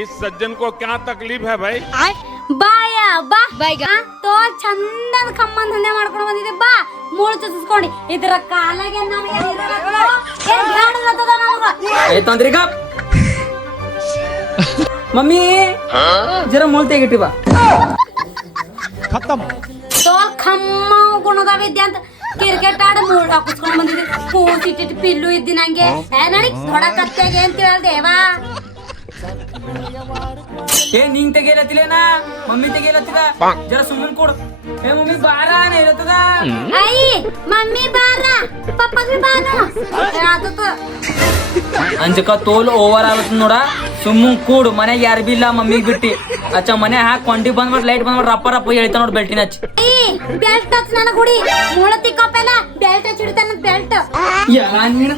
इस सज्जन को क्या तकलीफ है भाई? ಬಾಯ ಬಾ ಬೈಗ ತೋ ಚಂದದ ಕಮ್ಮನ್ ದಂಧೆ ಮಾಡ್ಕೊಂಡು ಬಂದಿದ್ದೆ ಬಾ ಮೂಳು ಚುಚ್ಚಿಸ್ಕೊಂಡು ಇದ್ರ ಕಾಲಾಗೆ ನಮಗೆ ತೊಂದ್ರಿಗ ಮಮ್ಮಿ ಜರ ಮೂಳ್ ತೆಗಿಟ್ಟಿ ಬಾ ತೋ ಕಮ್ಮ ಗುಣದ ವಿದ್ಯೆ ಅಂತ ಕ್ರಿಕೆಟ್ ಆಡ ಮೂಳು ಹಾಕಿಸ್ಕೊಂಡು ಬಂದಿದ್ದೆ ಕೂಸಿಟ್ಟಿಟ್ಟು ಪಿಲ್ಲು ಇದ್ದಿ ನಂಗೆ ನಡಿ ಥೊಡ ಕತ್ತೆಗೆ ಅಂತ ಹೇಳ್ದೇವಾ ಏ ನೀನ್ ತೆಗಿಯಲತ್ತಿಲೇನಾ ಮಮ್ಮಿ ತೆಗಿಯಲತ್ತಿದ ಜರ ಸುಮ್ಮನ್ ಕೊಡು ಏ ಮಮ್ಮಿ ಬಾರ ಹೇಳತ್ತದ ಅಯ್ಯ ಮಮ್ಮಿ ಬಾರ ಪಪ್ಪಗೆ ಬಾರ ಅಂಜಕ ತೋಲ್ ಓವರ್ ಆಗತ್ ನೋಡ ಸುಮ್ಮನ್ ಕೂಡು ಮನೆಗೆ ಯಾರು ಬಿ ಇಲ್ಲ ಮಮ್ಮಿಗ್ ಬಿಟ್ಟಿ ಅಚ್ಚ ಮನೆ ಹಾಕಿ ಕೊಂಡಿ ಬಂದ್ಬಿಟ್ಟು ಲೈಟ್ ಬಂದ್ಬಿಟ್ಟು ರಪ್ಪ ರಪ್ಪ ಹೇಳ್ತಾ ನೋಡ್ ಬೆಲ್ಟಿನ ಹಚ್ಚಿ ಬೆಲ್ಟ್ ಹಚ್ಚ ನನಗೆ ಹುಡಿ ಮೂಳತಿ ಕಪ್ಪೆಲ್ಲ ಬೆಲ್ಟ್ ಹಚ್ಚಿಡ್ತಾನ ಬೆಲ್ಟ್ ಎಲ್ಲ ನೀನು